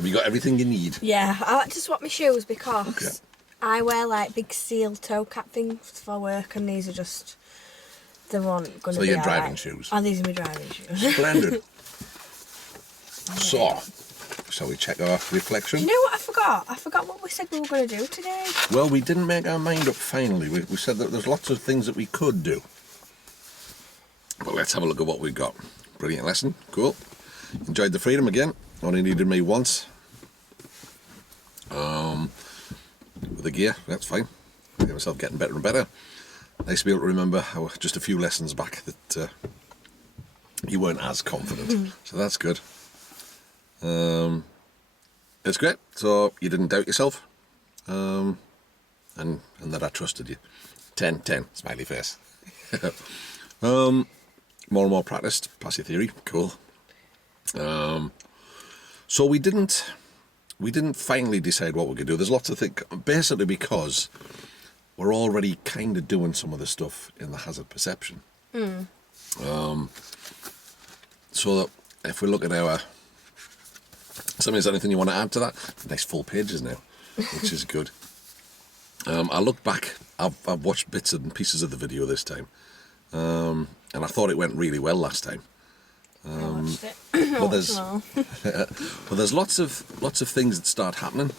Have you got everything you need? Yeah, I like to swap my shoes because I wear like big seal toe cap things for work, and these are just the one going to be. So your driving alright. shoes. Oh, these are my driving shoes. Splendid. So, shall we check our reflection? Do you know what I forgot? I forgot what we said we were going to do today. Well, we didn't make our mind up finally. We said that there's lots of things that we could do. But let's have a look at what we've got. Brilliant lesson. Cool. Enjoyed the freedom again. Only needed me once. With the gear, that's fine. I get myself getting better and better. Nice to be able to remember how just a few lessons back that you weren't as confident. So that's good. It's great. So you didn't doubt yourself, and that I trusted you. 10, smiley face. More and more practiced. Pass your theory. Cool. So we didn't finally decide what we could do. There's lots of things, basically because we're already kind of doing some of the stuff in the hazard perception. So that if we look at our, is there anything you want to add to that? Nice full pages now, which is good. I look back, I've watched bits and pieces of the video this time, and I thought it went really well last time. But there's lots of things that start happening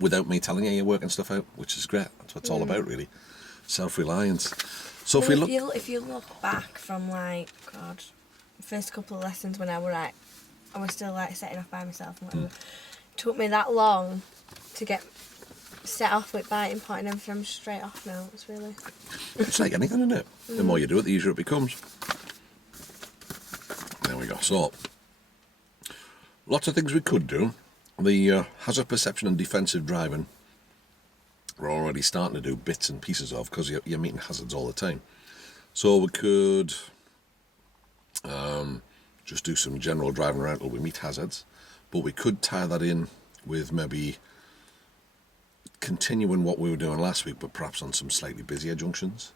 without me telling you you're working stuff out, which is great. That's what it's all about, really. Self-reliance. So well, if you look back from like the first couple of lessons when I was still like setting off by myself and whatever, it took me that long to get set off with biting point and everything. I'm straight off now. It's like anything, isn't it? The more you do it, the easier it becomes. There we go. So, lots of things we could do. The hazard perception and defensive driving, we're already starting to do bits and pieces of because you're meeting hazards all the time. So we could just do some general driving around till we meet hazards, but we could tie that in with maybe continuing what we were doing last week, but perhaps on some slightly busier junctions.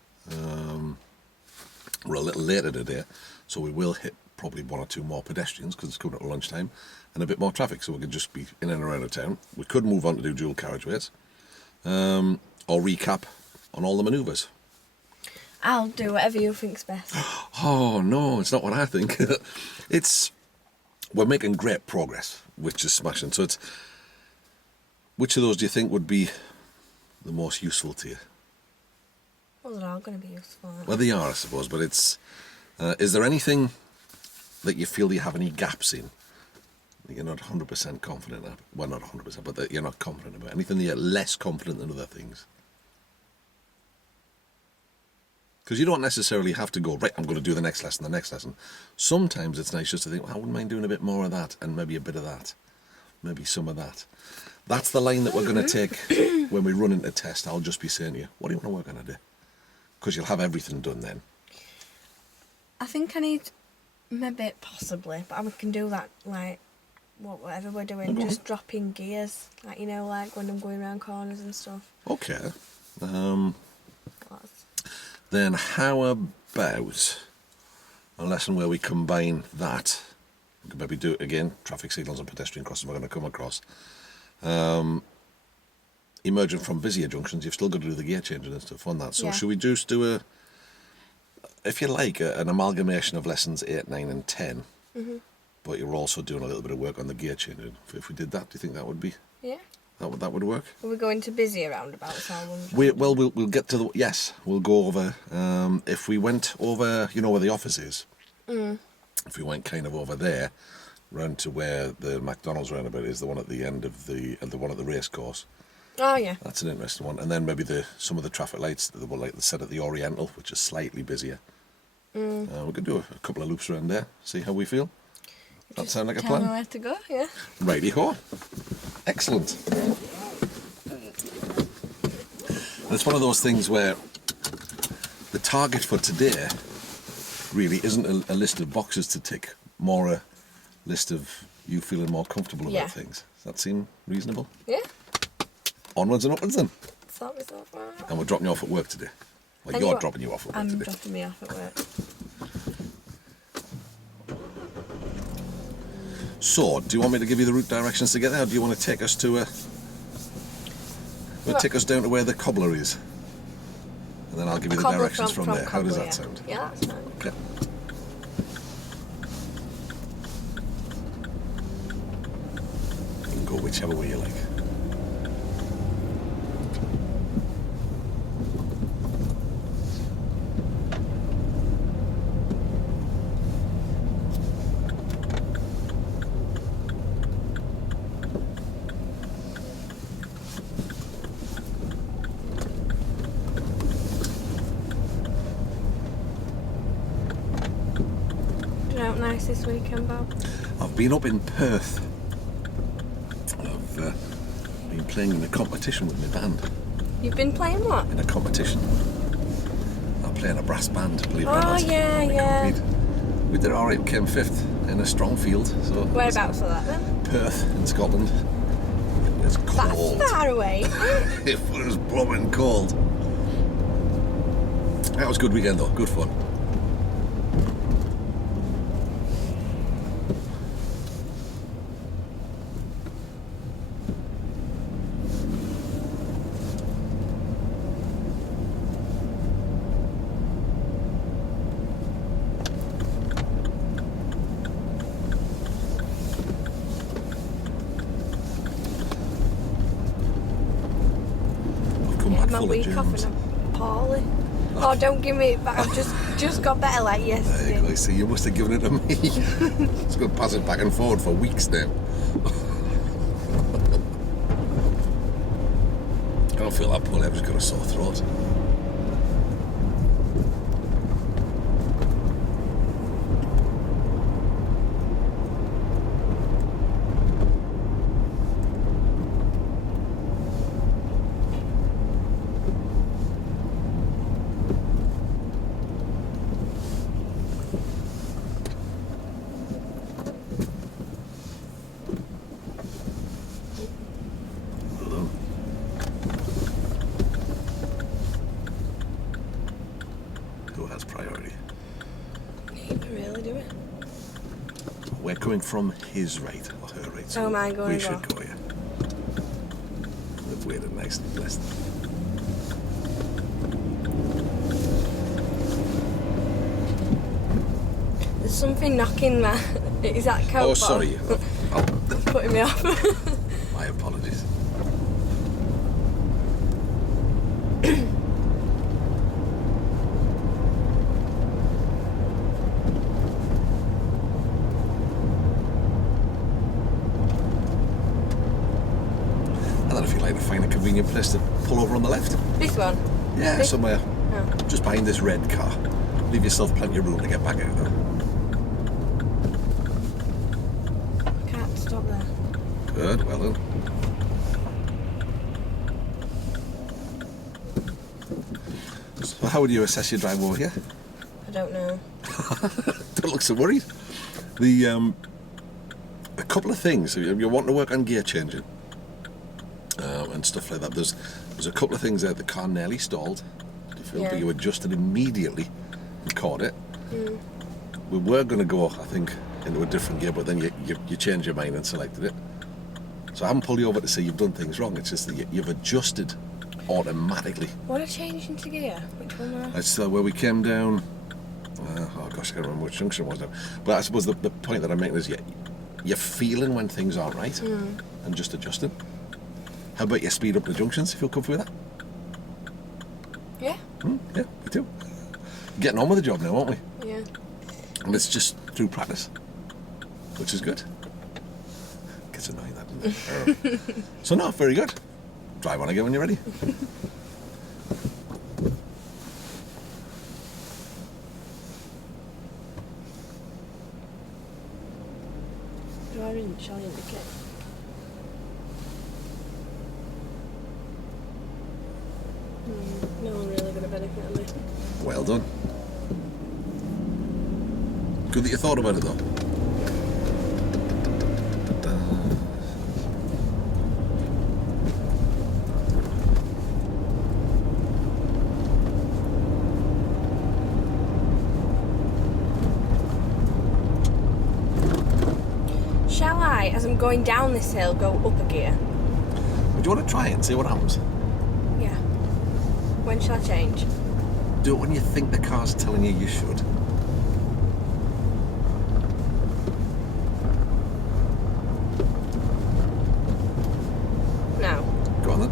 We're a little later today, so we will hit probably one or two more pedestrians because it's coming up at lunchtime, and a bit more traffic, so we could just be in and around the town. We could move on to do dual carriageways, or recap on all the manoeuvres. I'll do whatever you think's best. Oh no, it's not what I think. We're making great progress, which is smashing. So it's, which of those do you think would be the most useful to you? Well, they're all going to be useful. Well, they are, I suppose, but it's, is there anything that you feel you have any gaps in that you're not 100% confident about? Well, not 100%, but that you're not confident about. Anything that you're less confident than other things? Because you don't necessarily have to go, right, I'm going to do the next lesson. Sometimes it's nice just to think, well, I wouldn't mind doing a bit more of that and maybe a bit of that, maybe some of that. That's the line that we're going to take when we run into test. I'll just be saying to you, what do you want to work on today? Because you'll have everything done then. I think I need, maybe, possibly, but I can do that, like, whatever we're doing, just dropping gears, like, you know, like when I'm going around corners and stuff. Okay. Then how about a lesson where we combine that? We could maybe do it again, traffic signals and pedestrian crossings we're going to come across. Emerging from busier junctions, you've still got to do the gear changing and stuff on that. So should we just do if you like, an amalgamation of lessons 8, 9 and 10, but you're also doing a little bit of work on the gear changing. If we did that, do you think that would be? Yeah. That would work? Are we going to busier roundabouts? We'll get to the, yes, we'll go over, if we went over, you know where the office is? If we went kind of over there, round to where the McDonald's roundabout is, the one at the end of the one at the race course. Oh yeah. That's an interesting one. And then maybe some of the traffic lights that were like the set at the Oriental, which is slightly busier. We could do a couple of loops around there, see how we feel. That sound like a plan? Tell me where to go, yeah. Righty-ho. Excellent. It's one of those things where the target for today really isn't a list of boxes to tick, more a list of you feeling more comfortable about things. Does that seem reasonable? Yeah. Onwards and upwards then. Sort myself out. And we're dropping you off at work today. Well, you're dropping you off at work today. I'm dropping me off at work. So, do you want me to give you the route directions to get there, or do you want to take us to take us down to where the cobbler is? And then I'll give you the directions from there. How does that sound? Yeah, that's fine. Okay. You can go whichever way you like. Nice this weekend, Bob. I've been up in Perth. I've been playing in a competition with my band. You've been playing what? In a competition. I play in a brass band, believe it or not. Oh, yeah. We did alright, came 5th in a strong field. So whereabouts for that then? Perth in Scotland. It was cold. That's far away. It was blooming cold. That was a good weekend though, good fun. My week off and I'm poorly. Oh, don't give me it back. I've just got better like yesterday. There you go. See, you must have given it to me. It's going to pass it back and forward for weeks now. I don't feel that poorly. I've just got a sore throat. Who has priority? You really do it. We're coming from his right or her right. So am I going we to should go? go, yeah. We've waited nicely, blessed. There's something knocking my. Is that coat? Oh, sorry. Putting me off. My apologies. I don't know if you'd like to find a convenient place to pull over on the left. This one? Yeah, This? somewhere. Oh. Just behind this red car. Leave yourself plenty of room to get back out there. Can't stop there. Good, well done. So how would you assess your drive over here? I don't know. Don't look so worried. A couple of things. You're wanting to work on gear changing and stuff like that. There's a couple of things there. The car nearly stalled. Do you feel? Yeah. But you adjusted immediately and caught it. We were going to go, I think, into a different gear, but then you changed your mind and selected it. So I haven't pulled you over to say you've done things wrong. It's just that you've adjusted automatically. What a change into gear. Which one was? It's where we came down. Oh gosh, I can't remember which junction it was now. But I suppose the point that I'm making is you're feeling when things aren't right and just adjusting. How about you speed up the junctions if you're comfortable with that? Yeah. Yeah, we do. Getting on with the job now, aren't we? Yeah. And it's just through practice, which is good. Gets annoying, that doesn't it? So no, very good. Drive on again when you're ready. Shall I indicate? No one really going to benefit on me. Well done. Good that you thought about it though. Shall as I'm going down this hill, go up a gear. Would you want to try it and see what happens? Yeah. When shall I change? Do it when you think the car's telling you should. No. Go on then.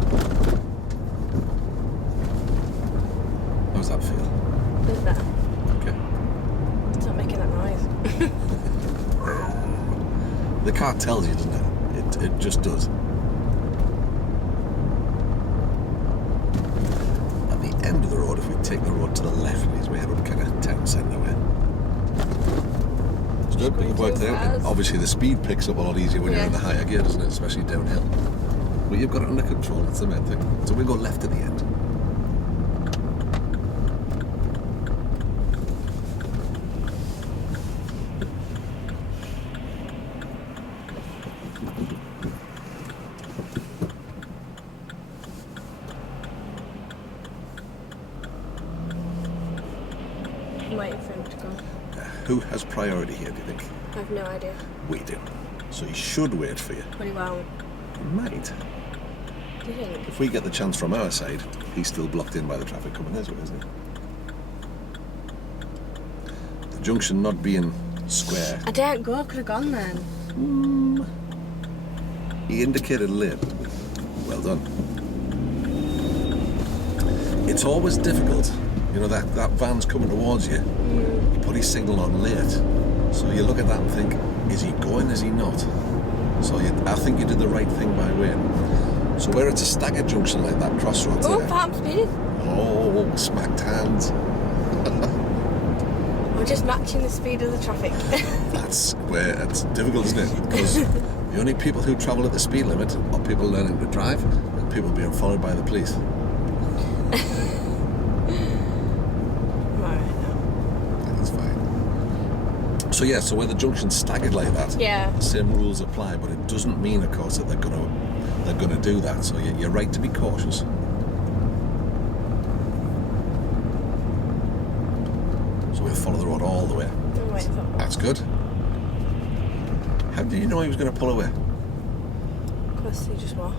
How's that feel? Feels better. Okay. It's not making that noise. The car tells you, doesn't it? It just does. At the end of the road, if we take the road to the left, please, we head up kind of town centre way. It's good, we can work it out. And obviously, the speed picks up a lot easier when you're in the higher gear, doesn't it? Especially downhill. But you've got it under control, that's the main thing. So we go left at the end. I'm waiting for him to go. Who has priority here, do you think? I have no idea. We do. So he should wait for you. But he won't. He might. Do you think? If we get the chance from our side, he's still blocked in by the traffic coming this way, isn't he? The junction not being square. I daren't go, I could have gone then. He indicated lane. Well done. It's always difficult. You know, that van's coming towards you. He put his signal on late. So you look at that and think, is he going, is he not? So I think you did the right thing by waiting. So where it's a staggered junction like that, crossroads Oh, there. farm speed. Oh, smacked hands. We're just matching the speed of the traffic. That's where it's difficult, isn't it? Because the only people who travel at the speed limit are people learning to drive and people being followed by the police. That's fine. So yeah, so where the junction's staggered like that, Yeah. the same rules apply, but it doesn't mean, of course, that they're gonna do that. So you're right to be cautious. So we'll follow the road all the way. I'm waiting for That's good. How did you know he was going to pull away? Of course, he just won't.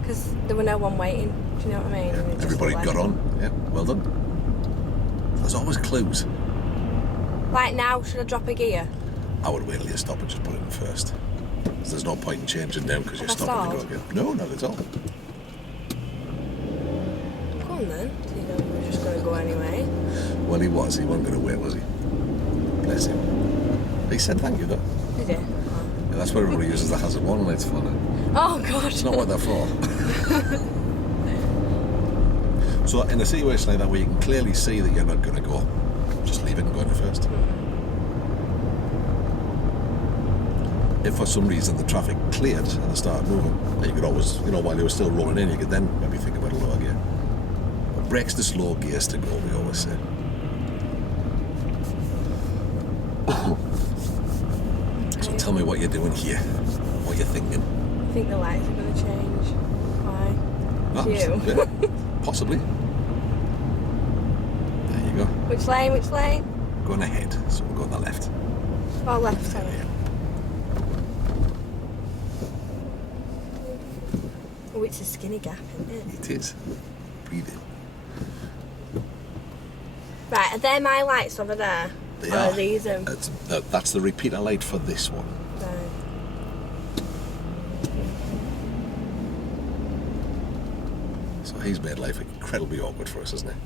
Because there were no one waiting. Do you know what I mean? Yeah, It just everybody like- got on. Yeah, well done. There's always clues. Like now, should I drop a gear? I would wait till you stop and just put it in first. 'Cause there's no point in changing now because you're Have I stopping to go stalled? again. No, not at all. Go on then. So you know we're just going to go anyway. Well, he wasn't going to wait, was he? Bless him. He said thank you, though. Did you? Yeah, that's where everybody uses the hazard warning lights for now. Oh God. It's not what they're for. So in a situation like that where you can clearly see that you're not going to go, just leave it and go in first. If for some reason the traffic cleared and they started moving, you could always, you know, while they were still rolling in, you could then maybe think about a lower gear. But brakes to slow, gears to go, we always say. So tell me what you're doing here, what you're thinking. I think the lights are going to change. Why? To you. Yeah, possibly. There you go. Which lane? Which lane? Going ahead, so we'll go on the left. Oh, left. Sorry. Yeah. Oh, it's a skinny gap, isn't it? It is. Breathe in. Right, are they my lights over there? They Or are. these them? That's the repeater light for this one. Right. So he's made life incredibly awkward for us, hasn't he?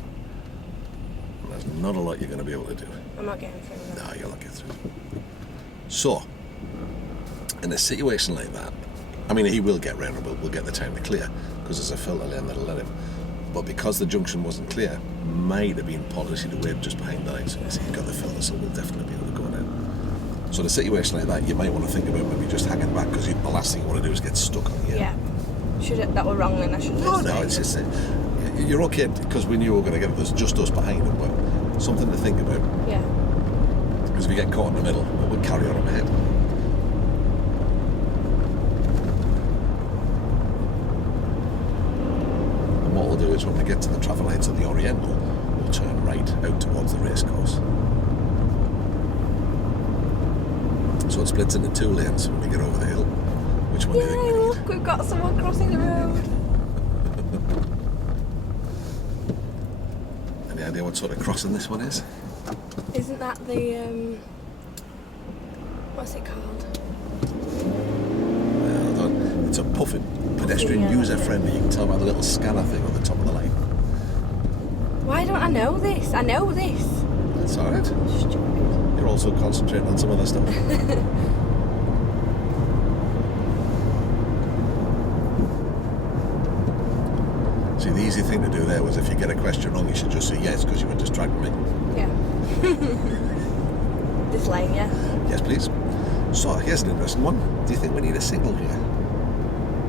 And there's not a lot you're going to be able to do. I'm not getting through that. No, you'll not get through. So, in a situation like that, I mean, he will get round and we'll get the time to clear because there's a filter lane that'll let him. But because the junction wasn't clear, might have been policy to wait just behind the line. So he's got the filter, so we'll definitely be able to go now. So in a situation like that, you might want to think about maybe just hanging back because the last thing you want to do is get stuck on the end. Yeah. That were wrong then, I should No, have no, said. it's just you're okay because we knew we were going to get there's just us behind him, but something to think about Yeah. because if we get caught in the middle, we'll carry on ahead. And what we'll do is when we get to the traffic lights at the Oriental, we'll turn right out towards the racecourse. So it splits into 2 lanes when we get over the hill. Which one do you think we Yay, need? look, we've got someone crossing the road. Any idea what sort of crossing this one is? Isn't that the, what's it called? Well done. It's a puffin. Pedestrian user-friendly. You can tell by the little scanner thing on the top of the line. Why don't I know this? I know this. That's alright. Stupid. You're also concentrating on some other stuff. See, the easy thing to do there was if you get a question wrong, you should just say yes because you were distracting me. Yeah. This lane, yeah. Yes, please. So, here's an interesting one. Do you think we need a signal here?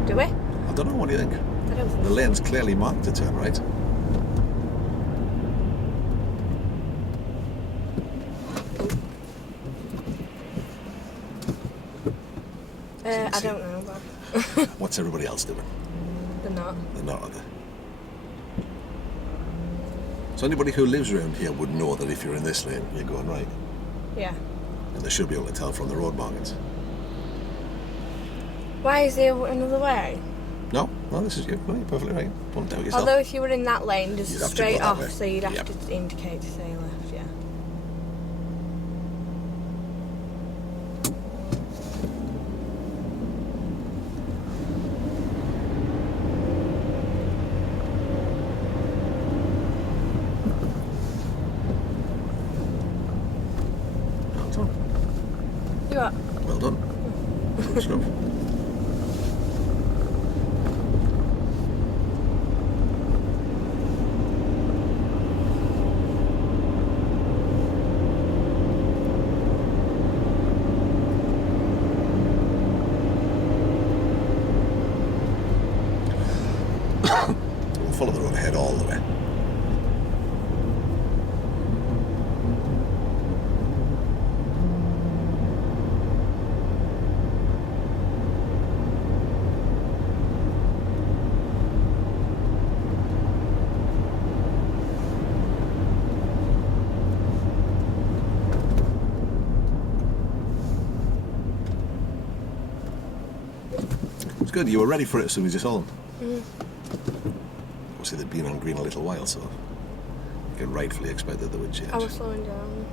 Do we? I don't know. What do you think? I don't think The lane's clearly marked to turn right. I don't know, but What's everybody else doing? they're not. They're not, are they? So anybody who lives around here would know that if you're in this lane, you're going right. Yeah. And they should be able to tell from the road markings. Why is there another way? No, this is you. No, you're perfectly right. Don't doubt yourself. Although if you were in that lane, just You'd have to straight go that off, way. so you'd have Yep. to indicate to say left, yeah. Well done. You what? Well done. Good stuff. We'll follow the road ahead all the way. It's good. You were ready for it as soon as you saw them. Obviously, they'd been on green a little while, so you can rightfully expect that they would change. I was slowing down.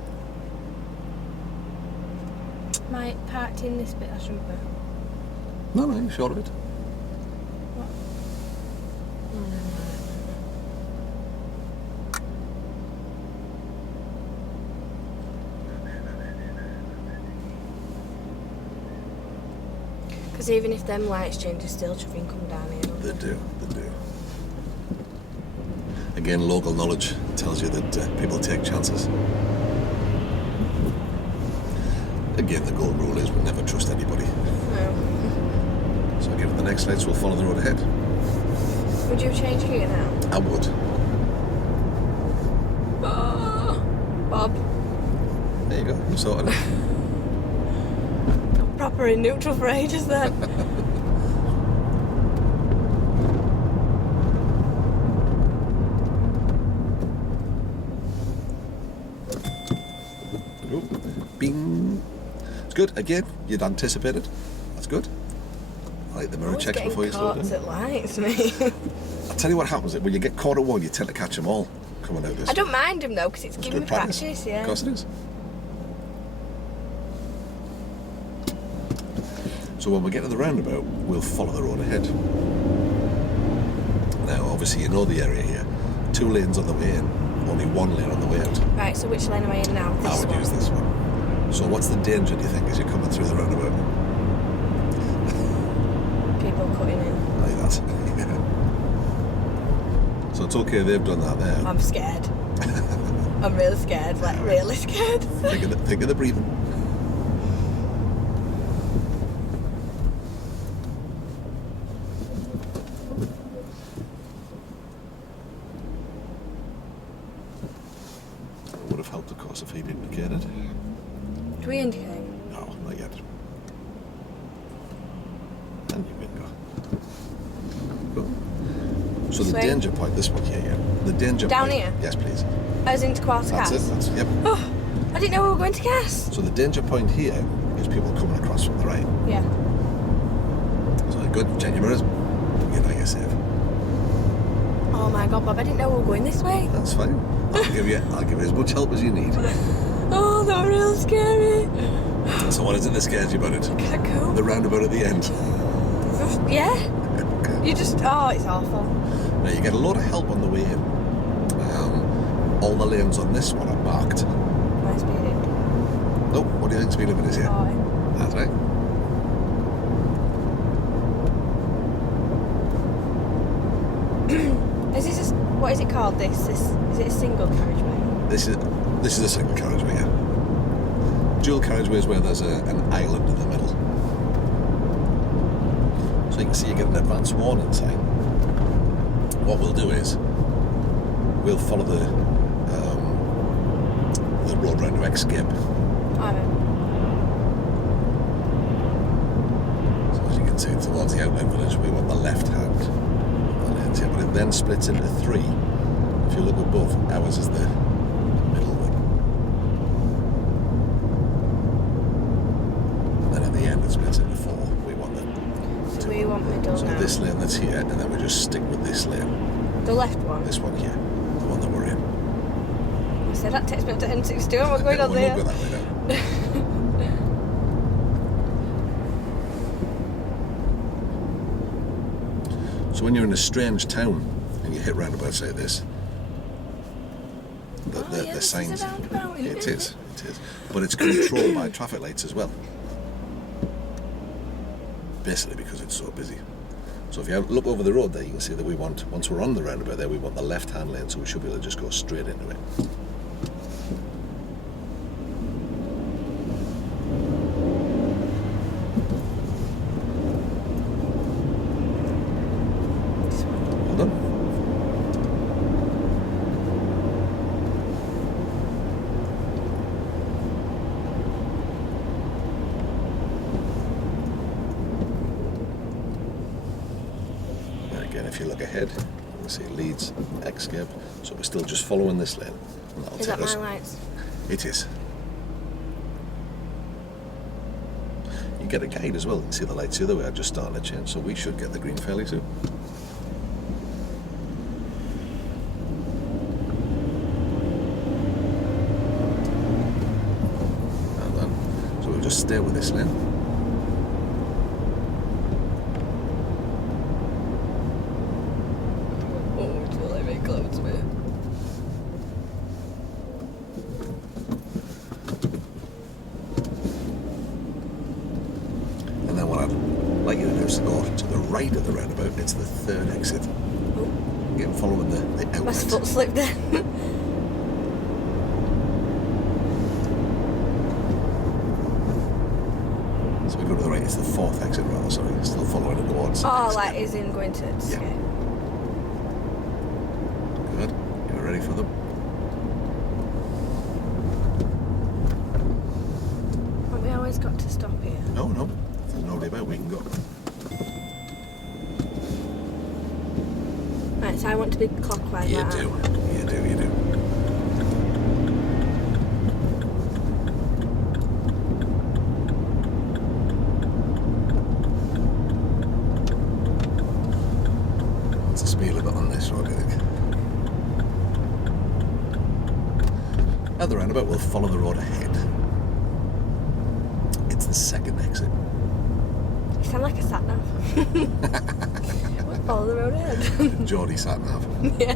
Might parked in this bit, I shouldn't be. No, you're sure of it. What? Oh, no. Because even if them lights change, there's still traffic come down here. don't They do. Again, local knowledge tells you that people take chances. Again, the golden rule is we never trust anybody. No. So again, at the next lights, we'll follow the road ahead. Would you change gear now? I would. Oh, Bob. There you go. You sorted it. I'm proper in neutral for ages then. Ooh, bing. It's good. Again, you'd anticipated. That's good. I like the mirror checks before you slow down. At lights, me. I'll tell you what happens. When you get caught at one, you tend to catch them all coming out this I don't mind him though, because it's giving me good practice, yeah. Of course it is. So when we get to the roundabout, we'll follow the road ahead. Now, obviously, you know the area here. 2 lanes on the way in, only 1 lane on the way out. Right, so which lane am I in now? I would use this one. So what's the danger, do you think, as you're coming through the roundabout? People cutting in. Like that. So it's okay, they've done that there. I'm scared. I'm really scared, like really scared. Think of the breathing. It would have helped, of course, if he'd indicated. Do we indicate? No, not yet. And you bingo. Cool. So the Sweet. danger point, this one here, yeah. The danger Down point. here? Yes, please. I was into quarter That's cast. it. Yep. Oh, I didn't know we were going to cast. So the danger point here There's people coming across from the right. Yeah. So good, check your mirrors. You know you're safe. Oh my god, Bob, I didn't know we were going this way. That's fine. I'll give you as much help as you need. Oh, that was real scary. So what is it that scares you about it? Can't go. The roundabout at the end. Yeah. Okay. You just, oh, it's awful. Now you get a lot of help on the way in. All the lanes on this one are marked. My speeding. Nope, what do you think speed limit is here? 40. That's right. Is this just, what is it called? This is it a single carriageway? This is a single carriageway, yeah. Dual carriageway is where there's an island in the middle. So you can see you get an advance warning sign. What we'll do is we'll follow the road round to Escape. Alright. So as you can see towards the outlet village, we want the left hand. But it then splits into 3. If you look above, ours is the middle one. And then at the end it splits into 4. We want the So we want middle So now. this lane that's here, and then we just stick with this lane. The left one? This one here, the one that we're in. I said that takes me up to N62, what's going on We'll there? not go that way now. So when you're in a strange town and you hit roundabouts like this, the this signs. is a roundabout, isn't It is. But it's controlled by traffic lights as well. Basically because it's so busy. So if you look over the road there, you can see that we want, once we're on the roundabout there, we want the left-hand lane, so we should be able to just go straight into it. Well done. And again, if you look ahead, you can see Leeds, Escape, so we're still just following this lane. And that'll Is that take us. my lights? It is. You get a guide as well. You can see the lights the other way are just starting to change, so we should get the green fairly soon. And then, so we'll just stay with this lane. Oh, will I make close to it? And then what I'd like you to do is to go to the right of the roundabout. It's the 3rd exit. Oh, Again, following the my outlet. foot slipped there. So we go to the right. It's the 4th exit, rather. Sorry, still following it towards. Oh, Escape. like is in going to Escape. Good. You're ready for them. Haven't we always got to stop here? No. If there's nobody about, we can go. Right, so I want to be clockwise. You like that. do. What's the speed limit on this road, I think? At the roundabout, we'll follow the road ahead. It's the 2nd exit. You sound like a sat nav. We'll follow the road ahead. Geordie sat nav. Yeah.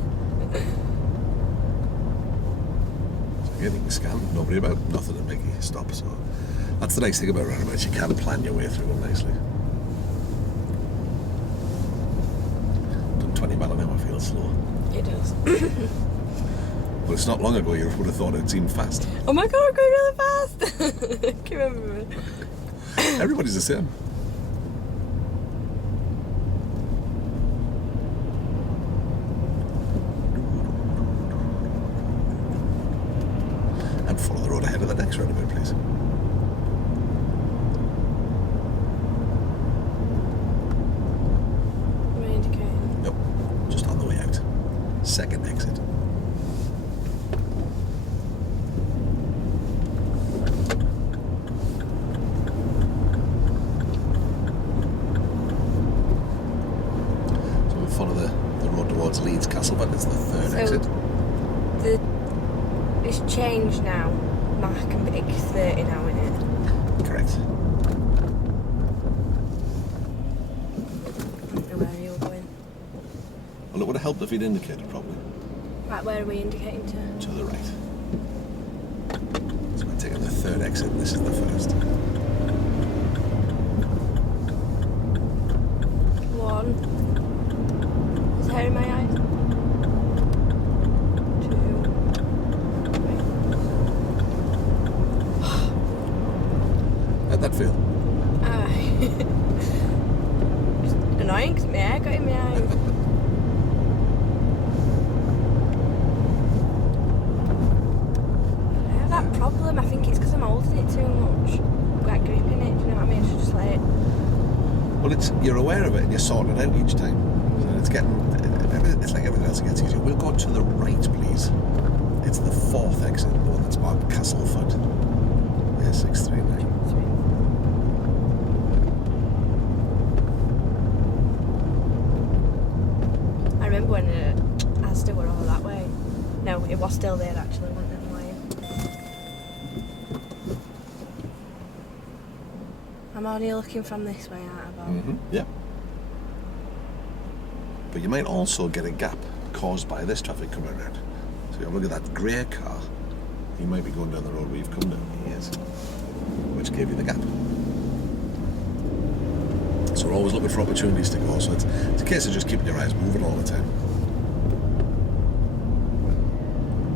So again, you can scan, nobody about, nothing to make you stop. So that's the nice thing about roundabouts, you can plan your way through them nicely. Done 20 mile an hour feels slow. It does. But it's not long ago you would have thought it seemed fast. Oh my god, we're going really fast! I can't remember. Everybody's the same. And follow the road ahead of the next roundabout, please. Am I indicating? Nope, just on the way out. 2nd exit. towards Leeds Castle, but it's the third So exit. it's changed now. Mark and Big 30 now, isn't it? Correct. I don't know where you were going. Well, it would have helped if he'd indicated properly. Right, where are we indicating to? To the right. So we're taking the third exit, and this is the first. 1. Is hair in my eyes? 2. How'd that feel? It's annoying because my hair got in my eyes. I have that problem. I think it's because I'm holding it too much. Like gripping it, do you know what I mean? It's just like... Well, you're aware of it and you're sorting it out each time. So it's like everything else, it gets easier. We'll go to the right, please. It's the fourth exit, the one that's marked Castleford. Yeah, 639. I remember when Asda were all that way. No, it was still there actually, wasn't it? I'm only looking from this way, aren't I, Bob? Mm-hmm. Yeah. But you might also get a gap caused by this traffic coming around. So you have a look at that grey car. He might be going down the road we've come down. He is. Which gave you the gap. So we're always looking for opportunities to go. So it's a case of just keeping your eyes moving all the time.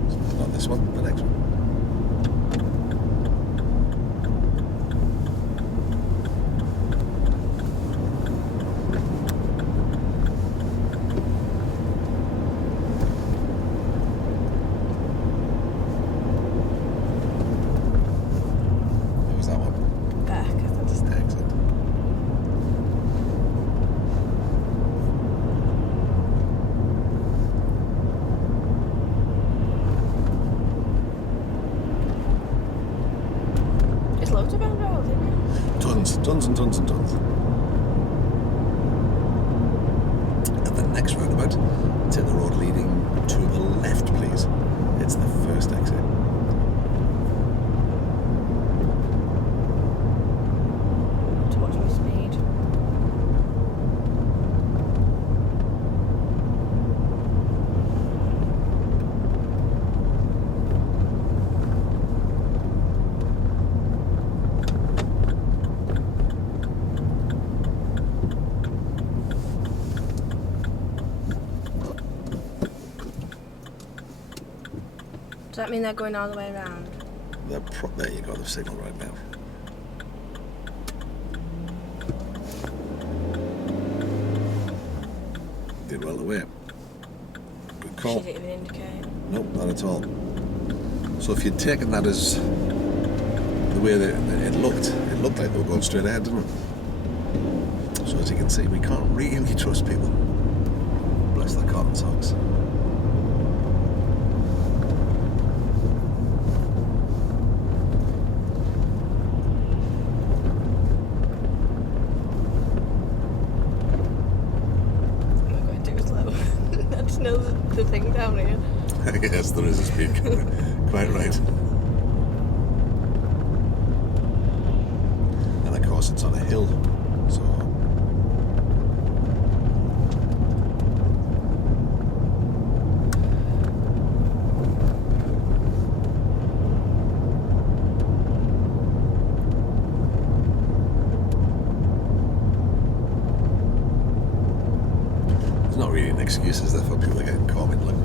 So not this one, the next one. Loads of round roads, isn't it? Tons and tons and tons. At the next roundabout, take the road leading to the left, please. It's the first exit. To watch my speed. Does that mean they're going all the way around? There you go, the signal right now. Did well away. Good call. She didn't even indicate. Nope, not at all. So if you'd taken that as the way that it looked like they were going straight ahead, didn't it? So as you can see, we can't really trust people. Bless their cotton socks. The thing down here. Yes, there is a speed camera. Quite right. And of course it's on a hill, so... There's not really an excuse, is there, for people getting caught in. Look,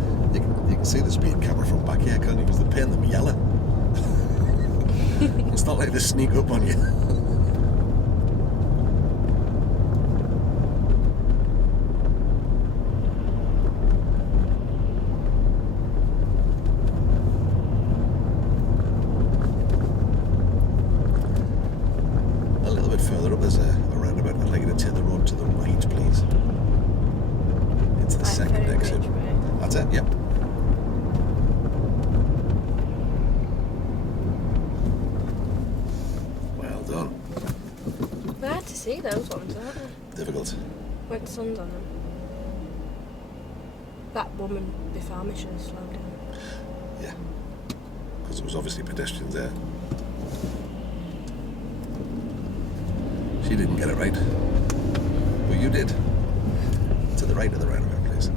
you can see the speed camera from back here, can't you? Because they're painting them yellow. It's not like they sneak up on you. A little bit further up, there's a roundabout. I'd like you to take the road to the right, please. It's the second exit. That's it, yep. Well done. They're hard to see those ones, aren't they? Difficult. When the sun's on them. That woman before me should have slowed down. Yeah. Because there was obviously pedestrians there. She didn't get it right. But you did. To the right of the roundabout, please.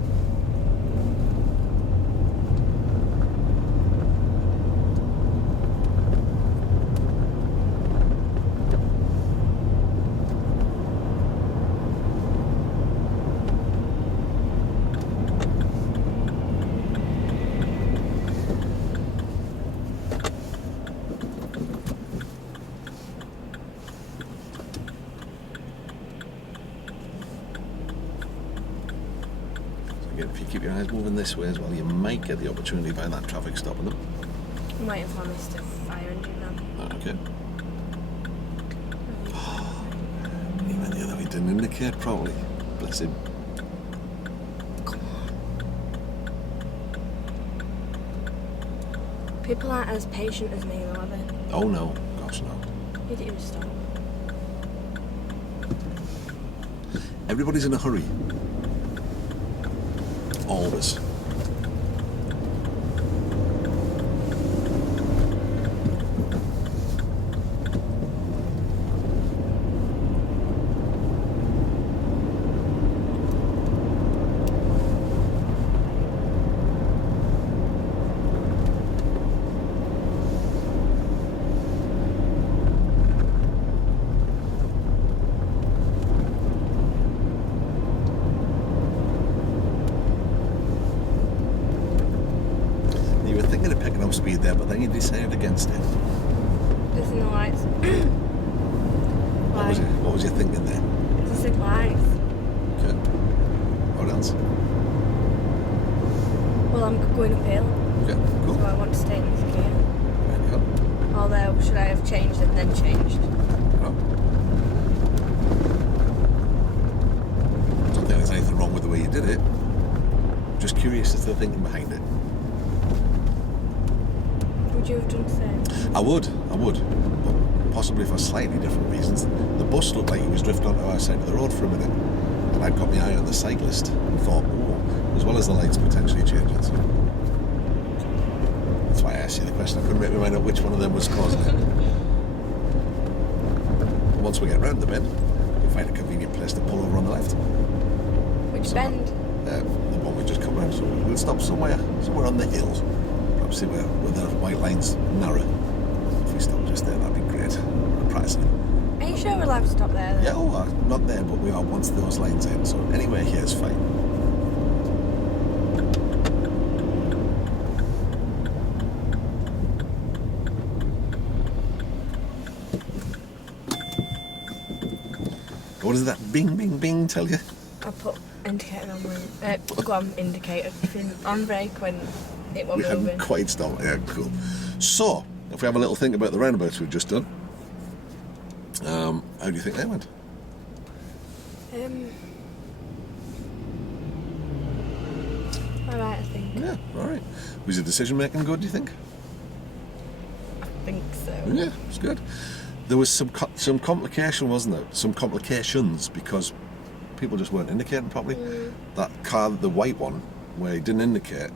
Again, if you keep your eyes moving this way as well, you might get the opportunity by that traffic stopping them. I'm waiting for Mr. Fire Engine now. Okay. He went the other way, didn't indicate properly. Bless him. Come on. People aren't as patient as me, though, are they? Oh no, gosh no. He didn't even stop. Everybody's in a hurry. Always. Speed there, but then you decided against it. There's no lights. What was you thinking there? There's no lights. Okay. What else? Well, I'm going uphill. Okay, cool. So I want to stay in this gear. There you go. Although, should I have changed and then changed? No. I don't think there's anything wrong with the way you did it. Just curious as to the thinking behind it. Would you have done the same? I would, but possibly for slightly different reasons. The bus looked like he was drifting onto our side of the road for a minute, and I'd got my eye on the cyclist and thought, oh, as well as the lights potentially changing. So that's why I asked you the question. I couldn't make my mind up which one of them was causing it. And once we get round the bend, we'll find a convenient place to pull over on the left. Which bend? The one we just come round. So we'll stop somewhere on the hill. See where the white line's narrow. If we stop just there, that'd be great. We're practicing. Are you sure we're allowed to stop there? Then? Yeah, not there, but we are once those lines in. So anywhere here is fine. What does that bing, bing, bing tell you? I put indicator on when... go on, indicator. On brake when... We hadn't quite stopped. Yeah, cool. So, if we have a little think about the roundabouts we've just done, how do you think they went? Alright, I think. Yeah, alright. Was your decision making good, do you think? I think so. Yeah, it's good. There was some complication, wasn't there? Some complications because people just weren't indicating properly. That car, the white one, where he didn't indicate,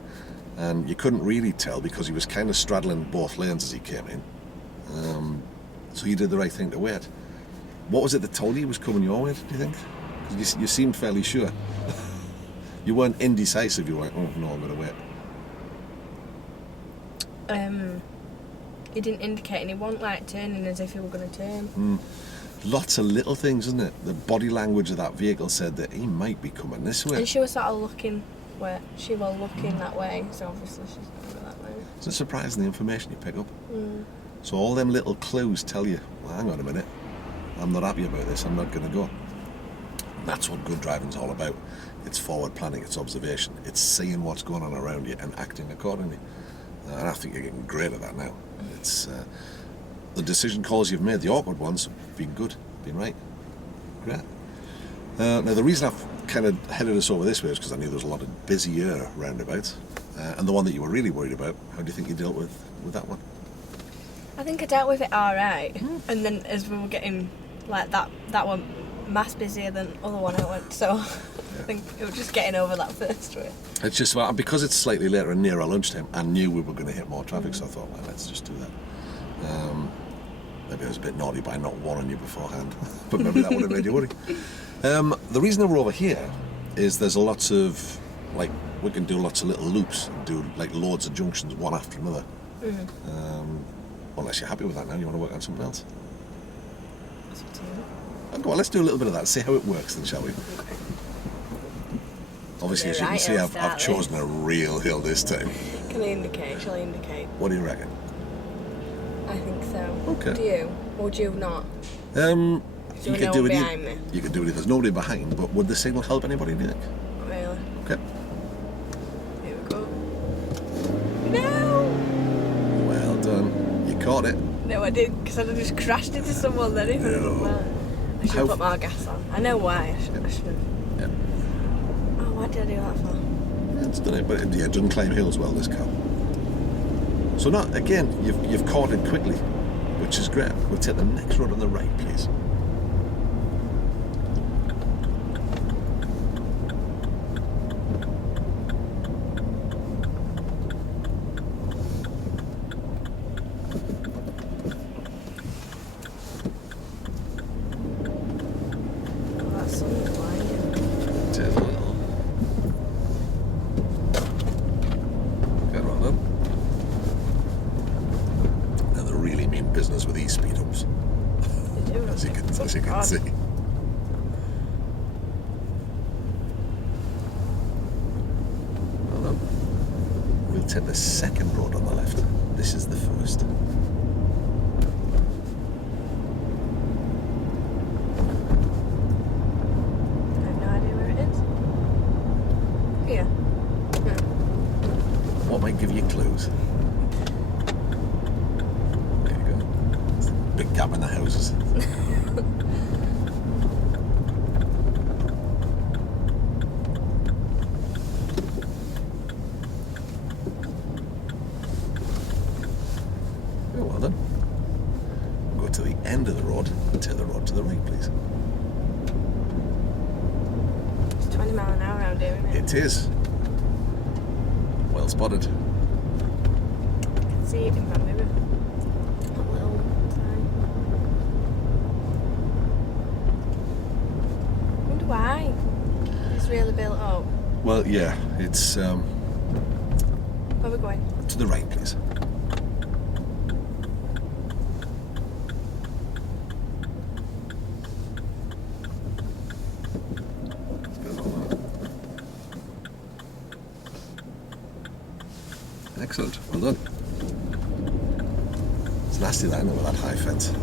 and you couldn't really tell because he was kind of straddling both lanes as he came in. So you did the right thing to wait. What was it that told you he was coming your way, do you think? Because you seemed fairly sure. You weren't indecisive, you weren't, oh no, I'm going to wait. He didn't indicate and he wasn't like turning as if he were going to turn. Lots of little things, isn't it? The body language of that vehicle said that he might be coming this way. And she was sort of looking that way, so obviously she's going to go that way. It's not surprising the information you pick up. So all them little clues tell you, well, hang on a minute, I'm not happy about this, I'm not going to go. And that's what good driving's all about. It's forward planning, it's observation, it's seeing what's going on around you and acting accordingly. And I think you're getting great at that now. It's the decision calls you've made, the awkward ones, have been good, been right. Great. Now the reason I've kind of headed us over this way is because I knew there was a lot of busier roundabouts. And the one that you were really worried about, how do you think you dealt with that one? I think I dealt with it alright. And then as we were getting like that one mass busier than other one I went, so I think it was just getting over that first bit. It's just because it's slightly later and nearer lunchtime, I knew we were going to hit more traffic, so I thought, well, let's just do that. Maybe I was a bit naughty by not warning you beforehand, but maybe that would have made you worry. The reason that we're over here is there's lots of, like, we can do lots of little loops and do like loads of junctions one after another. Unless you're happy with that now, you want to work on something else. That's up to you. Oh, go on, let's do a little bit of that, see how it works then, shall we? Obviously, as you can see, I've chosen a real hill this time. Can I indicate? Shall I indicate? What do you reckon? I think so. Okay. Do you? Or do you not? You could do it. Behind me? You could do it if there's nobody behind. But would the signal help anybody? Do you think? Not really. Okay. Here we go. No! Well done. You caught it. No, I didn't, because I just crashed into someone then. No. I should have put my gas on. I know why. I should have. Yeah. Oh, what did I do that for? Yeah, it's done it, but it doesn't climb hills well. This car. So not again. You've caught it quickly, which is great. We'll take the next road on the right, please. Business with these speed ups, as you can see. Well done. We'll take the second road on the left. This is the first. I have no idea where it is. Here. No. What might give you clues? Big gap in the houses. Oh, well done. Go to the end of the road and take the road to the right, please. It's 20 mile an hour out there, isn't it? It is. Well spotted. I can see it in my mirror. Why? It's really built up. Well, yeah, it's Where are we going? to the right, please. Excellent, well done. It's nasty that, isn't it, with that high fence.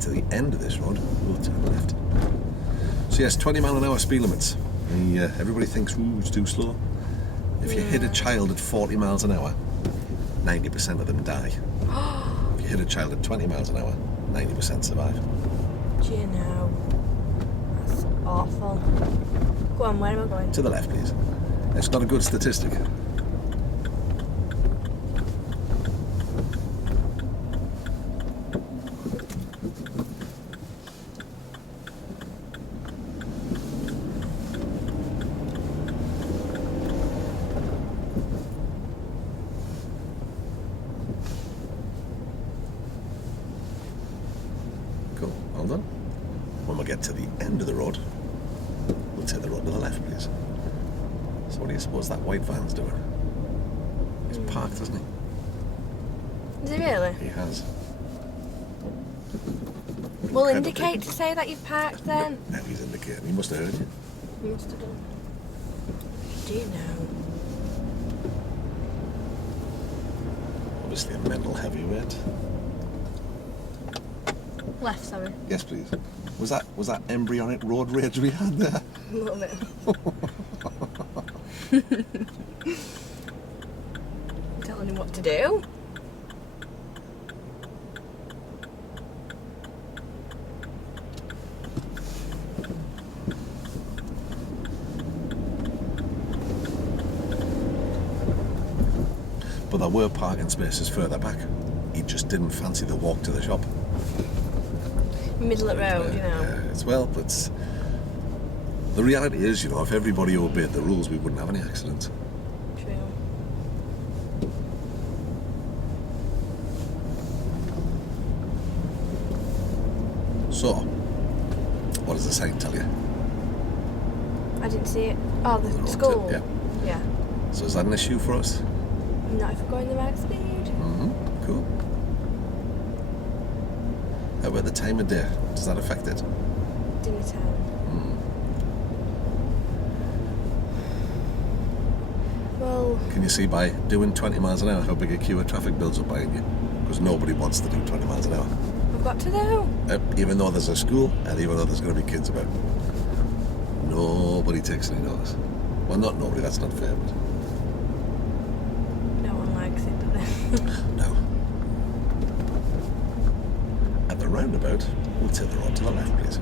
To the end of this road, we'll turn left. So yes, 20 mile an hour speed limits. Everybody thinks, ooh, it's too slow. If you hit a child at 40 miles an hour, 90% of them die. If you hit a child at 20 miles an hour, 90% survive. Do you know? That's awful. Go on, where am I going? To the left, please. It's not a good statistic. Cool, well done. When we get to the end of the road, we'll take the road to the left, please. So what do you suppose that white van's doing? He's parked, hasn't he? Is it really? He has. We'll indicate to say that you've parked then. Now he's indicating. He must have heard you. He must have done. Do you know? Obviously a mental heavyweight. Left, sorry. Yes, please. Was that embryonic road rage we had there? A little bit. Telling him what to do. But there were parking spaces further back. He just didn't fancy the walk to the shop. middle of the road, you know. Yeah, it's well, but the reality is, you know, if everybody obeyed the rules, we wouldn't have any accidents. True. So, what does the sign tell you? I didn't see it. Oh, the road school. tip, Yeah. So is that an issue for us? Not if we're going the right speed. Mm-hmm. Cool. How about the time of day? Does that affect it? Dinner time. Well, Can you see by doing 20 miles an hour how big a queue of traffic builds up behind you? Because nobody wants to do 20 miles an hour. I've got to know. Even though there's a school and even though there's going to be kids about. Nobody takes any notice. Well, not nobody, that's not fair, but No one likes it, do they? no. At the roundabout, we'll take the road to the left, please.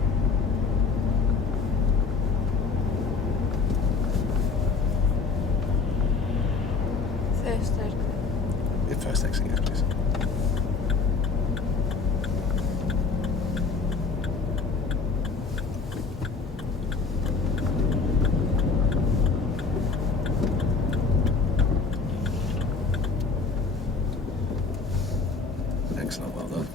First, third. Your first exit, yeah, please. Excellent, well done.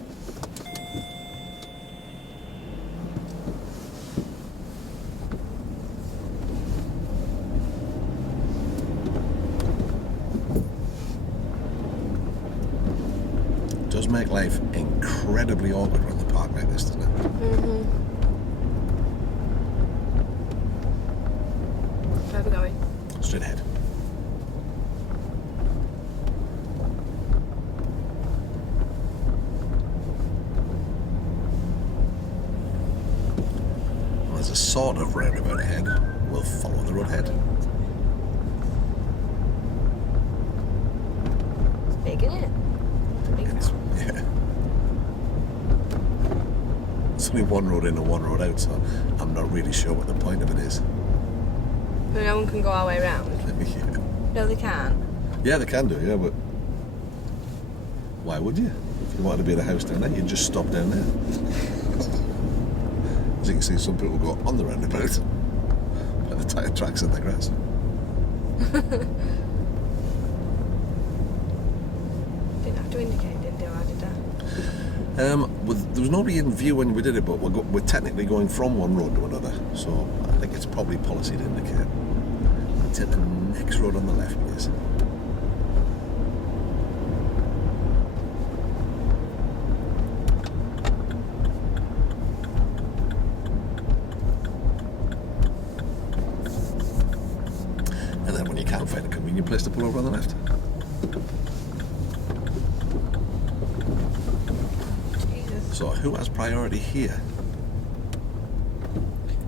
It does make life incredibly awkward when the park like this, doesn't it? Mm-hmm. Where are we going? Straight ahead. Well, there's a sort of roundabout ahead. We'll follow the road ahead. It's big, isn't it? It's a big It's, road. yeah. It's only one road in and one road out, so I'm not really sure what the point of it is. So no one can go our way around. Yeah. No, they can't. Yeah, they can do, yeah, but why would you? If you wanted to be at a house down there, you'd just stop down there. As you can see, some people go on the roundabout, but the tyre tracks in the grass. Didn't have to indicate, didn't I? Did I? There was nobody in view when we did it, but we're technically going from one road to another, so I think it's probably policy to indicate. Take the next road on the left, please. And then when you can't find a convenient place to pull over on the left. Jesus. So who has priority here?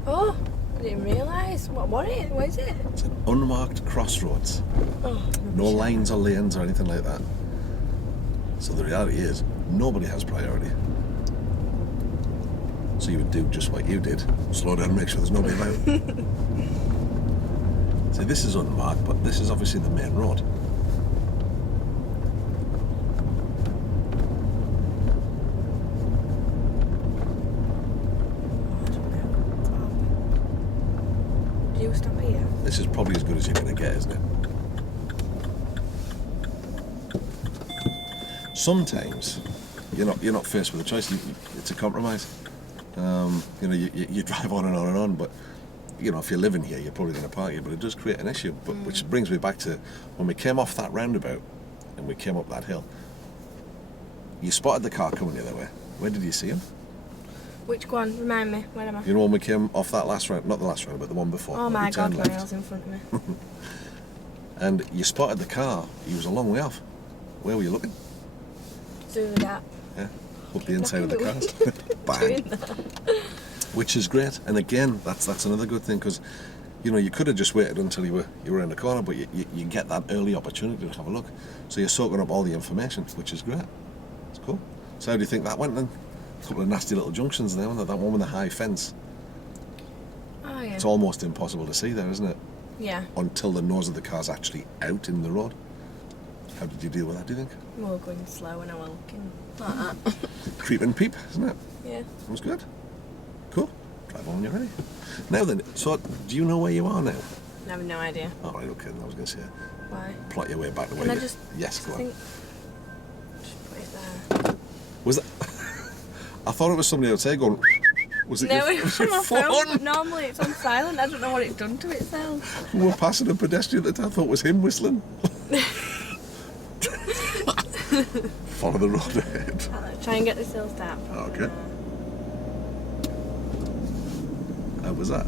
Oh, I didn't realise. What is it? It's an unmarked crossroads. Oh, No lines or lanes or anything like that. So the reality is, nobody has priority. So you would do just what you did. Slow down and make sure there's nobody about. See, this is unmarked, but this is obviously the main road. I don't know. Do you stop here? This is probably as good as you're going to get, isn't it? Sometimes you're not faced with a choice. It's a compromise. You drive on and on and on, but if you're living here, you're probably going to park here. But it does create an issue. But which brings me back to when we came off that roundabout and we came up that hill. You spotted the car coming the other way. Where did you see him? Which one? Remind me. Where am I? You know when we came off that last round, not the last round, but the one before. Oh when my we turned God, left. Miles in front of me. And you spotted the car. He was a long way off. Where were you looking? Through the gap. Yeah, up the inside of the Nothing cars. Doing Bang. that. Which is great. And again, that's another good thing because, you could have just waited until you were in the corner, but you get that early opportunity to have a look. So you're soaking up all the information, which is great. It's cool. So how do you think that went then? A couple of nasty little junctions there, wasn't there? That one with the high fence. Oh yeah. It's almost impossible to see there, isn't it? Yeah. Until the nose of the car's actually out in the road. How did you deal with that, do you think? We were going slow and I was looking like that. Creep and peep, isn't it? Yeah. That was good. Cool. Drive on when you're ready. Now then, so do you know where you are now? I have no idea. Oh, right, okay, I was going to say, Why? plot your way back the way Can I you... just... Yes, go on. Just put it there. Was that... I thought it was somebody outside going... Was it No, your, it was on my phone? phone. Normally it's on silent. I don't know what it's done to itself. We were passing a pedestrian that I thought was him whistling. Follow the road ahead. Try and get this hill start. Okay. How was that?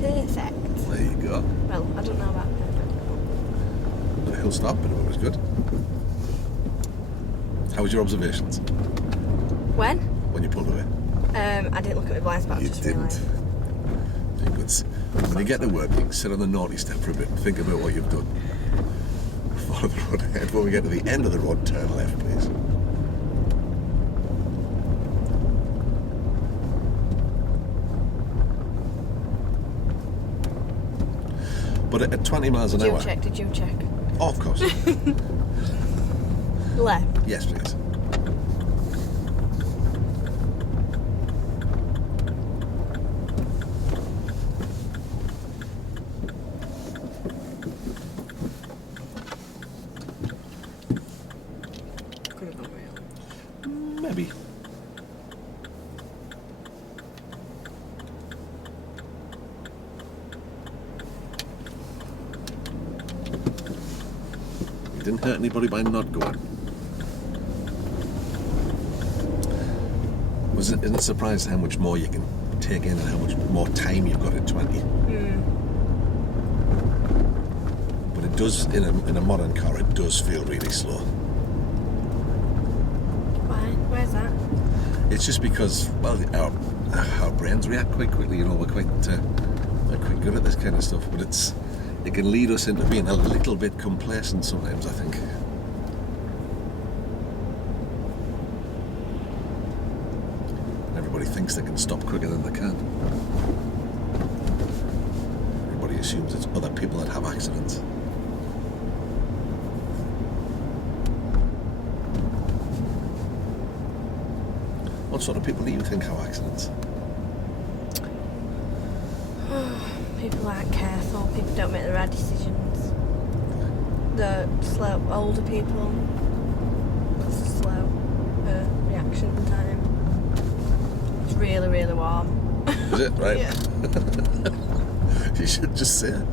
Perfect. There you go. Well, I don't know about perfect. The hill stop bit of it was good. How was your observations When? when you pulled away? I didn't look at my blind spot. I You just didn't. realised. You could when you get to work, you can sit on the naughty step for a bit and think about what you've done. Follow the road ahead. When we get to the end of the road, turn left, please. But at 20 miles an hour... Did you check? Oh, of course. Left. Yes, please. Could have gone real. Maybe. You didn't hurt anybody by not going. Isn't it surprised how much more you can take in and how much more time you've got at 20? But it does, in a modern car, it does feel really slow. Why? Where's that? It's just because, well, our brains react quite quickly. You know, we're quite good at this kind of stuff. But it can lead us into being a little bit complacent sometimes, I think. Everybody thinks they can stop quicker than they can. Everybody assumes it's other people that have accidents. What sort of people do you think have accidents? People aren't careful. People don't make the right decisions. The slow, older people. Slow reaction time. It's really, really warm. Is it? Right? Yeah. You should just say it.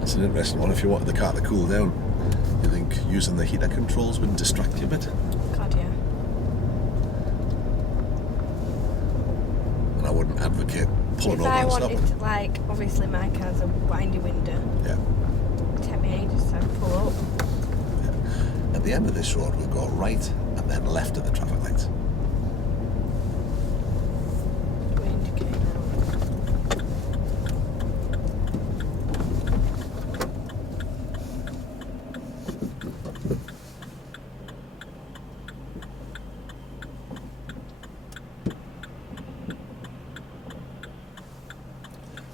That's an interesting one. If you wanted the car to cool down, you think using the heater controls would distract you a bit? God, yeah. And I wouldn't advocate pulling If over I and wanted stopping. to, like, obviously my car's a windy window. Yeah. It'd take me ages to pull up. At the end of this road, we'll go right and then left at the traffic lights. We indicate now.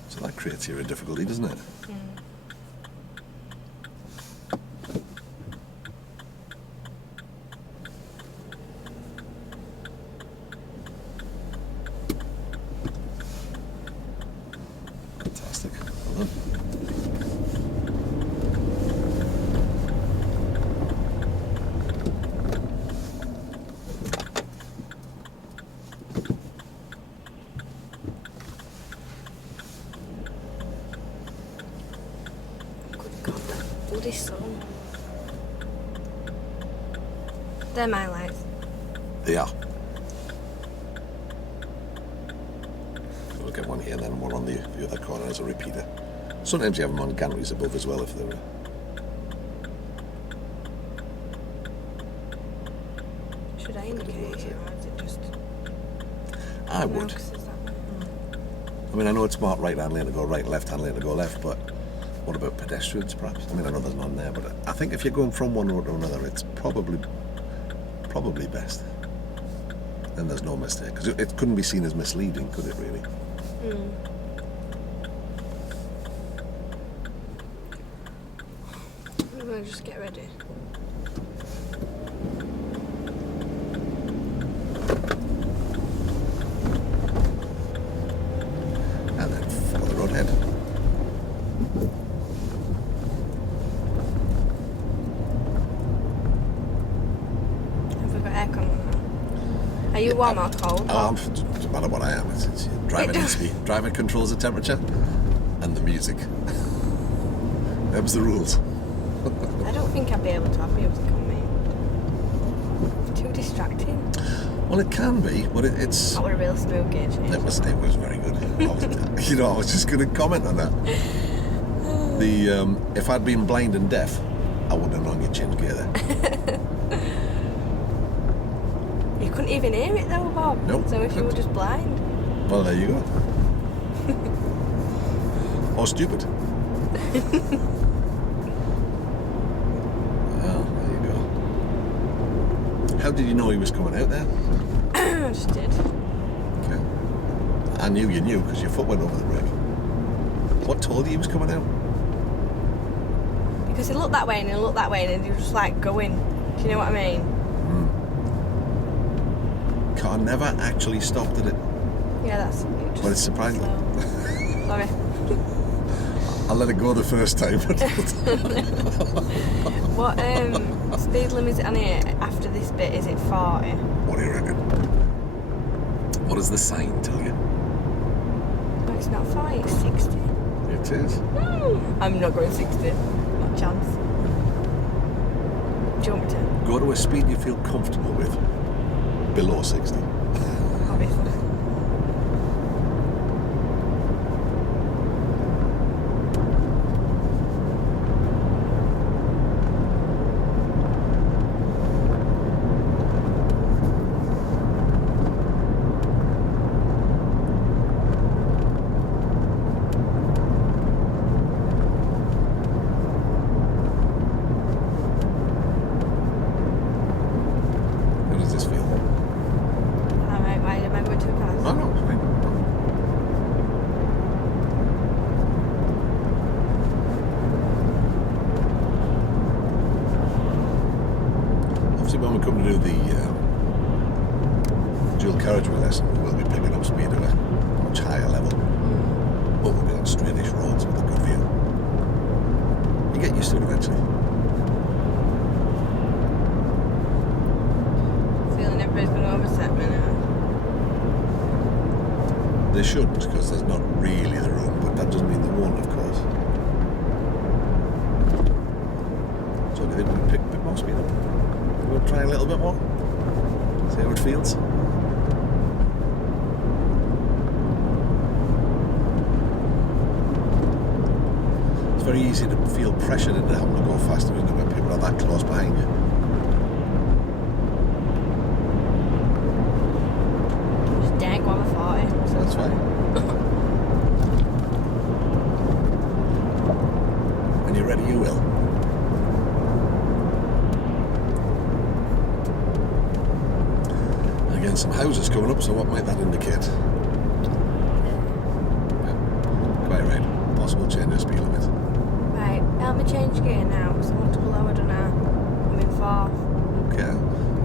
So that creates here a difficulty, doesn't it? Fantastic. Well done. Good God, that bloody sun. They're my lights. They are. We'll get one here and then one on the other corner as a repeater. Sometimes you have them on gantries above as well if they're... Should I indicate it or is it just... I No, would. 'cause there's that one. I mean, I know it's marked right-hand lane to go right, left-hand lane to go left, but what about pedestrians, perhaps? I mean, I know there's none there, but I think if you're going from one road to another, it's probably best. Then there's no mistake, because it couldn't be seen as misleading, could it, really? just get ready? And then follow the road head. Have we got aircon on now? Are you warm or cold? Doesn't matter what I am. It's driving needs me. Driver controls the temperature and the music. Them's the rules. I don't think I'd be able to have music on me. It's too distracting. Well, it can be, but it's. That was a real smooth gear change. It was very good. I was just going to comment on that. If I'd been blind and deaf, I wouldn't have known you'd change gear there. You couldn't even hear it though, Bob. Nope. So if you were just blind. Well, there you go. Or stupid. Well, there you go. How did you know he was coming out there? I just did. Okay. I knew you knew because your foot went over the brake. What told you he was coming out? Because he looked that way and he looked that way and he was just like going. Do you know what I mean? Car never actually stopped, did it? Yeah, that's. But it's surprising. Sorry. I let it go the first time. What speed limit is it on here after this bit? Is it 40? What do you reckon? What does the sign tell you? No, it's not 40, it's 60. It is. I'm not going 60. Not a chance. Do you want me to? Go to a speed you feel comfortable with. Below 60. Obviously. How does this feel? Alright, why am I going too fast? Oh, no, it's fine. Obviously, when we come to do the dual carriageway lesson, we will be picking up speed at a much higher level. But we'll be on straightish roads with a good view. You get used to it eventually. Feeling everybody's going to overset me now. They shouldn't, because there's not really the room, but that doesn't mean they won't, of course. So do you think we'll pick a bit more speed up? We'll try a little bit more? See how it feels? It's very easy to feel pressured into having to go faster, isn't it, when people are that close behind you. Just dank while I'm 40. That's fine. When you're ready, you will. Again, some houses coming up, so what might that indicate? Yeah. Quite right. Possible change of speed limit. Right, help me change gear now because I want to go lower than that. I'm in 4th. Okay.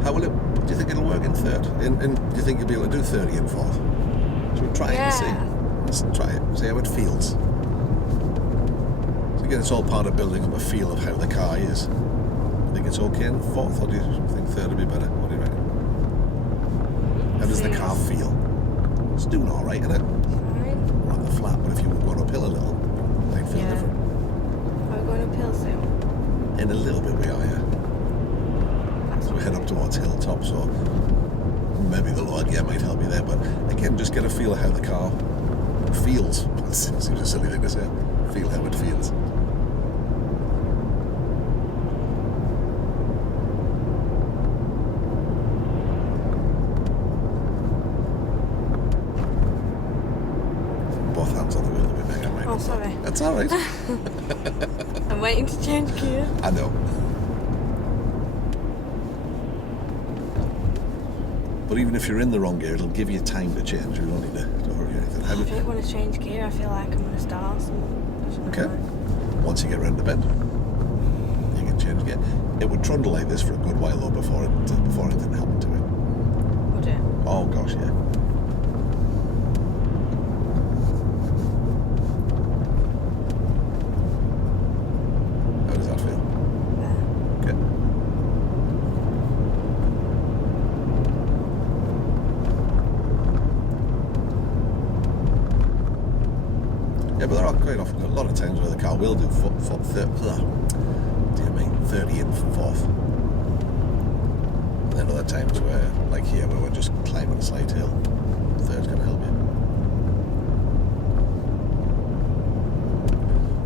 How will it? Do you think it'll work in third? Do you think you'll be able to do 30 in fourth? Should we try it and see? Let's try it. See how it feels. So again, it's all part of building up a feel of how the car is. I think it's okay in fourth, or do you think third would be better? What do you reckon? How does the car feel? It's doing all right, isn't it? Fine. We're on the flat, but if you were going uphill a little, it might feel different. Are we going uphill soon? In a little bit we are, yeah. That's So we head up towards Hilltop, so maybe the lower gear might help you there, but again, just get a feel of how the car feels. It seems a silly thing to say. Feel how it feels. Both hands on the wheel a bit bigger, mate. Oh, sorry. That's all right. I'm waiting to change gear. I know. But even if you're in the wrong gear, it'll give you time to change. You don't need to hurry or anything. I don't want to change gear. I feel like I'm going to start. Okay. Once you get round the bend, you can change gear. It would trundle like this for a good while though before anything happened to it. Would it? Oh gosh, yeah. How does that feel? Good. Yeah, but there are quite often a lot of times where the car will do 30 in fourth. And then other times where, like here, where we're just climbing a slight hill, third's going to help you.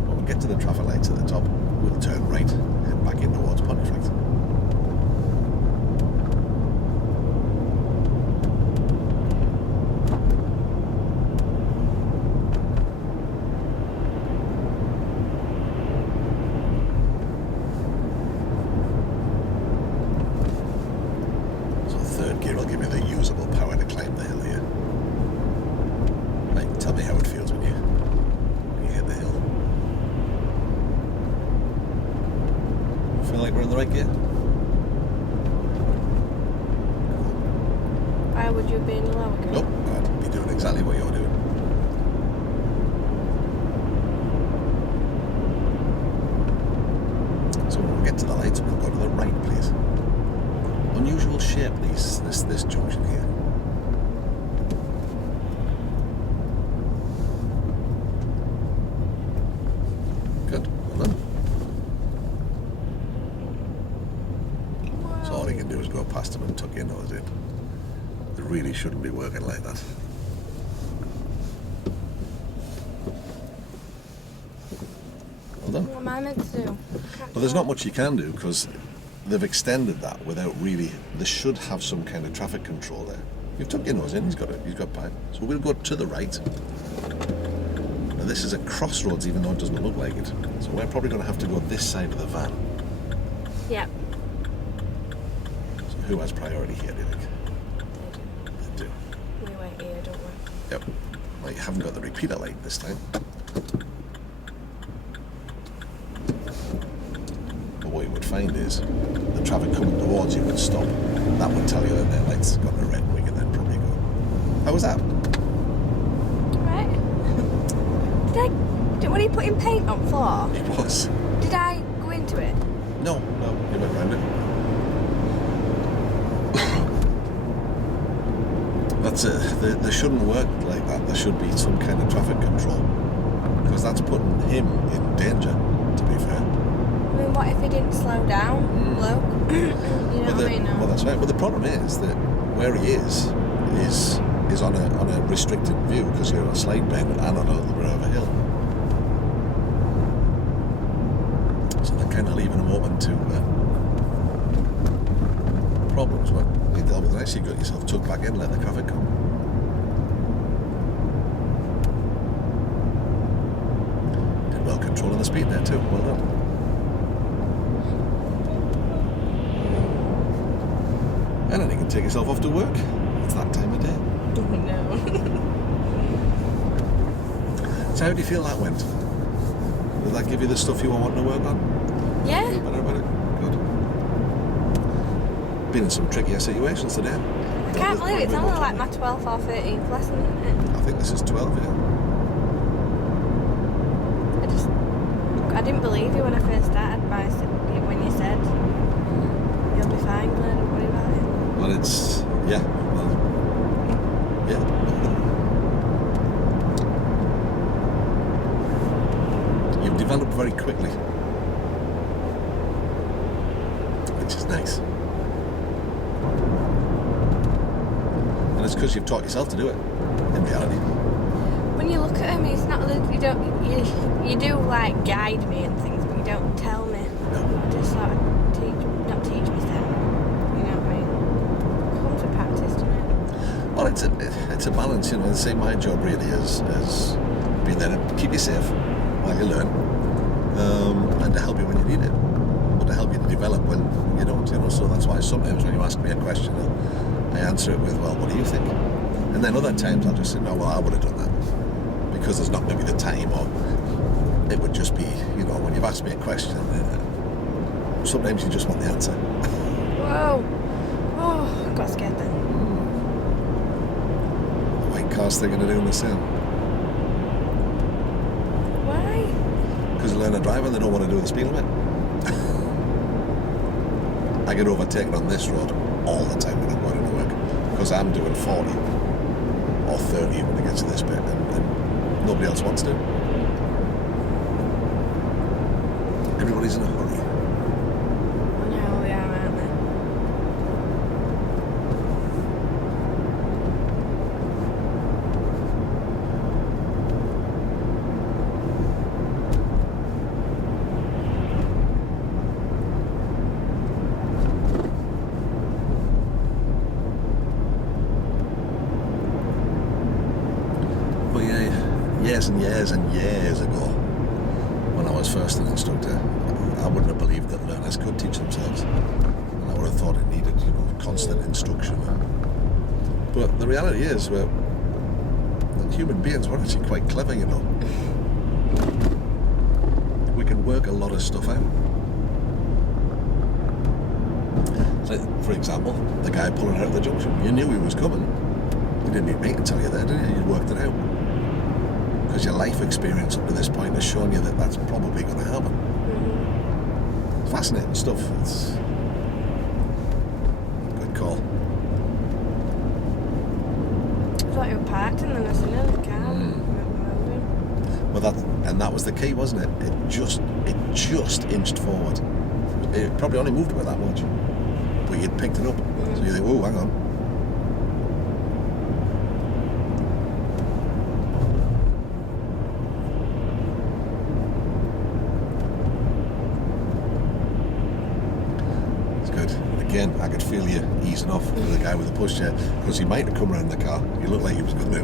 When we get to the traffic lights at the top, we'll turn right, head back in towards Pontefract. Third gear will give you the usable power to climb the hill here. Right, tell me how it feels when you hit the hill. Feel like we're in the right gear? Why would you be in the lower gear? Nope, I'd be doing exactly what you're doing. So when we get to the lights, we'll go to the right, please. Unusual shape, this junction here. Good, well done. So all you can do is go past them and tuck your nose in. They really shouldn't be working like that. Well done. What am I meant to do? Well, there's not much you can do because they've extended that without really. They should have some kind of traffic control there. You've tucked your nose in. He's got pipe. So we'll go to the right. Now this is a crossroads, even though it doesn't look like it. So we're probably going to have to go this side of the van. Yep. So who has priority here, do you think? They do. We wait here, don't we? Yep. Well, you haven't got the repeater light this time. What you would find is the traffic coming towards you would stop. That would tell you that their lights got a red, and we can then probably go. How was that? Right. What are you putting paint on for? It was. Did I go into it? No, you went round it. That's it. They shouldn't work like that. There should be some kind of traffic control. Because that's putting him in danger, to be fair. I mean, what if he didn't slow down, bloke? You know what I mean? Well, that's right. But the problem is that where he is on a restricted view because you're on a slide bend and on a little bit of a hill. So they're kind of leaving him open to problems. But you dealt with it nice. You got yourself tucked back in, let the traffic come. Did well controlling the speed there too. Well done. And then you can take yourself off to work. It's that time of day. Oh, no. So how do you feel that went? Did that give you the stuff you were wanting to work on? Yeah. Feel better about it? Good. Been in some trickier situations today. I can't believe it's only like my 12th or 13th lesson, isn't it? I think this is 12, yeah. I didn't believe you when I first started when you said you'll be fine, Glenn, don't worry about it. Well, it's, yeah. You've developed very quickly, which is nice. And it's because you've taught yourself to do it, in reality. When you look at him, it's not that you do like guide me and things, but you don't tell me. No. Just sort of not teach me stuff. You know what I mean? Comes with practice, doesn't it? Well, it's a balance, you know. I'd say my job really is being there to keep you safe while you learn, and to help you when you need it, but to help you to develop when you don't, you know. So that's why sometimes when you ask me a question, I answer it with, well, what do you think? And then other times I'll just say, no, well, I would have done that, because there's not maybe the time, or it would just be, you know, when you've asked me a question, sometimes you just want the answer. Whoa. Oh, I got scared then. The white car's thinking of doing the same. Why? Because they learn to drive and they don't want to do the speed limit. I get overtaken on this road all the time when I'm going to work. Because I'm doing 40 or 30 when it gets to this bit and nobody else wants to. Everybody's in a hurry. I know we are, aren't they? But yeah, years and years and years ago, when I was first an instructor, I wouldn't have believed that learners could teach themselves. And I would have thought it needed, constant instruction. But the reality is, that human beings, we're actually quite clever, We can work a lot of stuff out. Like, for example, the guy pulling out of the junction. You knew he was coming. You didn't need me to tell you that, did you? You worked it out. Because your life experience up to this point has shown you that that's probably going to happen. Mm-hmm. Fascinating stuff. It's a good call. I thought you were parked and then I seen the car. Well, that was the key, wasn't it? It just inched forward. It probably only moved about that much, but you'd picked it up. Mm-hmm. So you think, oh, hang on. Again, I could feel you easing off with the guy with the pushchair because he might have come around the car. He looked like he was going to.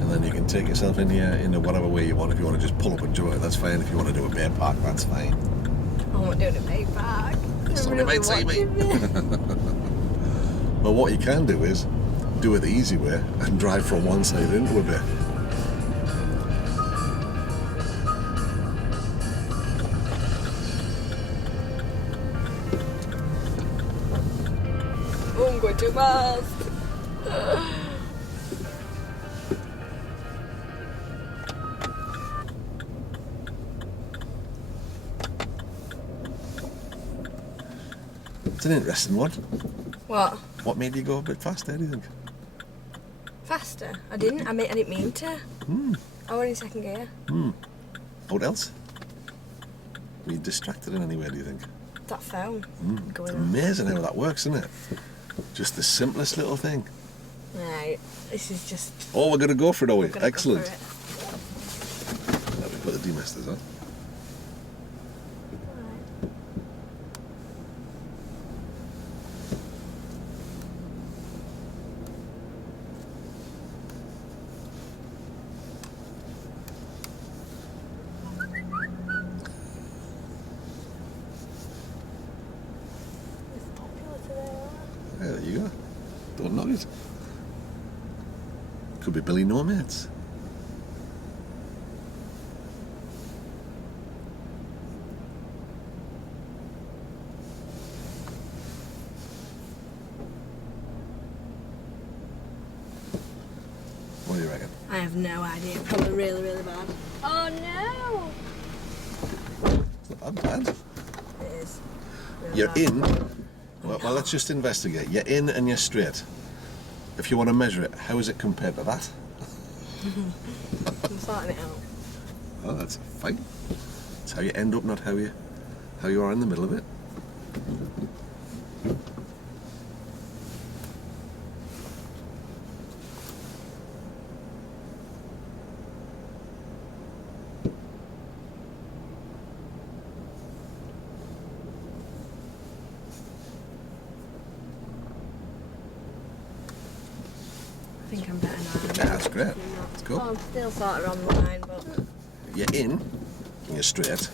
And then you can take yourself into whatever way you want. If you want to just pull up and join it, that's fine. If you want to do a bear park, that's fine. I won't do the big park. Somebody might see me. But what you can do is do it the easy way and drive from one side into a bit. I'm going too fast. It's an interesting one. What? What made you go a bit faster, do you think? Faster? I didn't mean to. I was in second gear. What else? Were you distracted in any way, do you think? That phone. It's amazing how that works, isn't it? Just the simplest little thing. Right, this is just... Oh, we're going to go for it, are we? Gonna Excellent. go for Let me put the demisters on. Yeah, there you go. Don't knock it. Could be Billy No Mates. What do you reckon? I have no idea. Probably really, really bad. Oh no! It's not bad. It is. Really You're bad. in. Well, let's just investigate. You're in and you're straight. If you want to measure it, how is it compared to that? I'm sorting it out. Oh, that's fine. It's how you end up, not how you are in the middle of it. I think I'm better now. Yeah, that's great. That's cool. Oh, I'm still sort of on the line, but... You're in, and you're straight.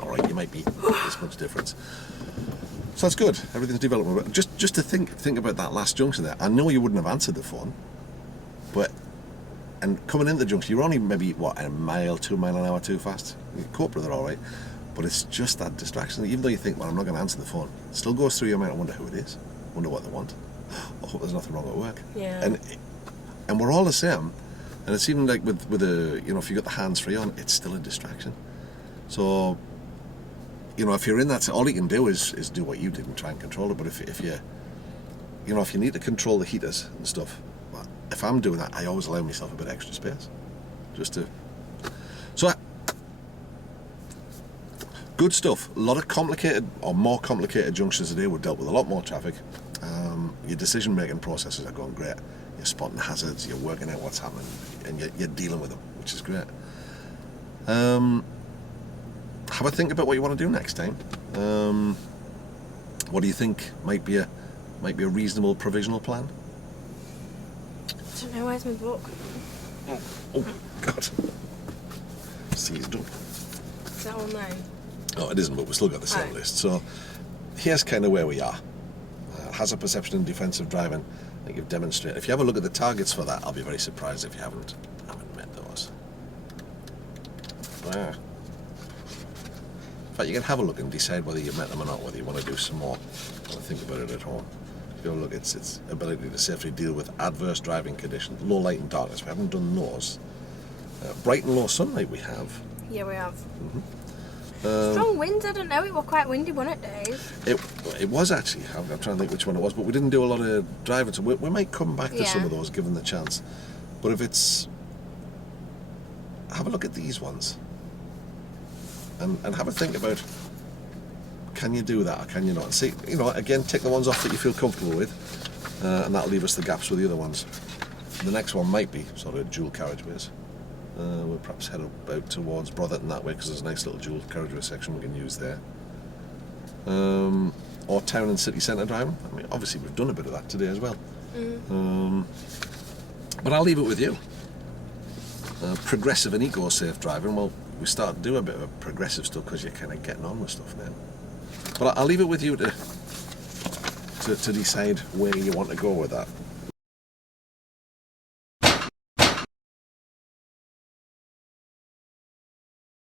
All right, you might be this much difference. So that's good. Everything's developing. Just to think about that last junction there. I know you wouldn't have answered the phone, but and coming into the junction, you're only maybe, what, a mile, 2 mile an hour too fast. You cope with it all right. But it's just that distraction. Even though you think, well, I'm not going to answer the phone, it still goes through your mind. I wonder who it is. I wonder what they want. I hope there's nothing wrong at work. Yeah. And we're all the same. And it's even like with a, you know, if you got the hands free on, it's still a distraction. So, you know, if you're in that, all you can do is do what you did and try and control it. But if you, you know, if you need to control the heaters and stuff, well, if I'm doing that, I always allow myself a bit extra space, just to. So, good stuff. A lot of complicated or more complicated junctions today. We've dealt with a lot more traffic. Your decision-making processes are going great. You're spotting hazards. You're working out what's happening, and you're dealing with them, which is great. Have a think about what you want to do next time. What do you think might be a reasonable provisional plan? I don't know, where's my book? Oh God! Seized up. Is that one there? Oh, it isn't, but we've still got the same Right. list. So here's kind of where we are. Hazard perception and defensive driving. I think you've demonstrated. If you have a look at the targets for that, I'll be very surprised if you haven't met those. In fact, you can have a look and decide whether you've met them or not, whether you want to do some more. Want to think about it at home. If you have a look, it's ability to safely deal with adverse driving conditions, low light and darkness. We haven't done those. Bright and low sunlight we have. Yeah, we have. Strong winds, I don't know, it was quite windy, wasn't it, Dave? It was actually. I'm trying to think which one it was, but we didn't do a lot of driving, so we might come back to some of those given the chance. But if it's... Have a look at these ones. And have a think about, can you do that or can you not? And see, you know, again, tick the ones off that you feel comfortable with, and that'll leave us the gaps with the other ones. The next one might be sort of dual carriageways. We'll perhaps head out towards Brotherton that way because there's a nice little dual carriageway section we can use there. Or town and city centre driving. I mean, obviously we've done a bit of that today as well. But I'll leave it with you. Progressive and eco-safe driving. Well, we start to do a bit of progressive stuff because you're kind of getting on with stuff now. But I'll leave it with you to decide where you want to go with that.